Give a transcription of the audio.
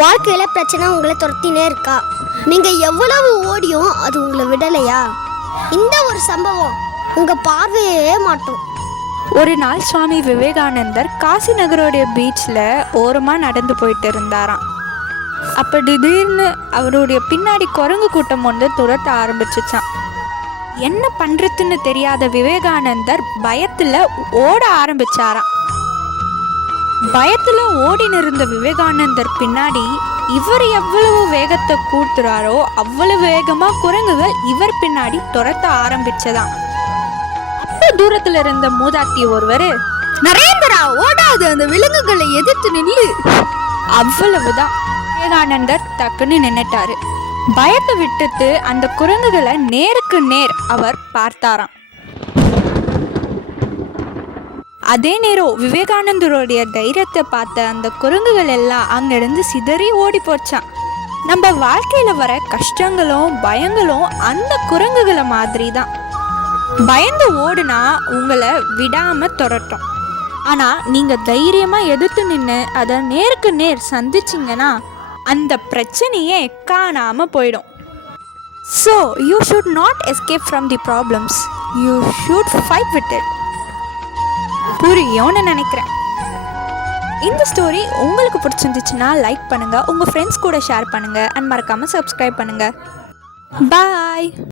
வாழ்க்கையில பிரச்சனை உங்களை துரத்தினே இருக்கா? நீங்க எவ்வளவு ஓடியும் அது உங்களை விடலையா? இந்த ஒரு சம்பவம் உங்க பார்வையே மாட்டோம். ஒரு நாள் சுவாமி விவேகானந்தர் காசி நகரோடைய பீச்சில் ஓரமாக நடந்து போயிட்டு இருந்தாராம். அப்போ திடீர்னு அவருடைய பின்னாடி குரங்கு கூட்டம் ஒன்று துரத்த ஆரம்பிச்சிச்சான். என்ன பண்ணுறதுன்னு தெரியாத விவேகானந்தர் பயத்தில் ஓட ஆரம்பிச்சாராம். பயத்தில் ஓடின்னு இருந்த விவேகானந்தர் பின்னாடி இவர் எவ்வளவு வேகத்தை கூட்டுறாரோ அவ்வளவு வேகமாக குரங்குகள் இவர் பின்னாடி துரத்த ஆரம்பிச்சதாம். அப்போ தூரத்தில் இருந்த மூதாட்டி ஒருவர், நரேந்திரா ஓடாது, அந்த விலங்குகளை எதிர்த்து நில்லு. அவ்வளவுதான். விவேகானந்தர் டக்குன்னு நின்னுட்டாரு. பயத்தை விட்டுட்டு அந்த குரங்குகளை நேருக்கு நேர் அவர் பார்த்தாராம். அதே நேரம் விவேகானந்தருடைய தைரியத்தை பார்த்த அந்த குரங்குகள் எல்லாம் அங்கிருந்து சிதறி ஓடி போச்சான். நம்ம வாழ்க்கையில வர கஷ்டங்களும் பயங்களும் அந்த குரங்குகளை மாதிரி தான். பயந்து ஓடுனா உங்களை விடாம துரட்டும். ஆனா நீங்க தைரியமா எதிர்த்து நின்று அதை நேருக்கு நேர் சந்திச்சிங்கன்னா அந்த பிரச்சனையே காணாம போயிடும். So you should not escape from the problems, you should fight with it. புரியும்னு நினைக்கிறேன். இந்த ஸ்டோரி உங்களுக்கு பிடிச்சிருந்துச்சுன்னா லைக் பண்ணுங்க, உங்க ஃப்ரெண்ட்ஸ் கூட ஷேர் பண்ணுங்க, அண்ட் மறக்காம சப்ஸ்கிரைப் பண்ணுங்க. பாய்.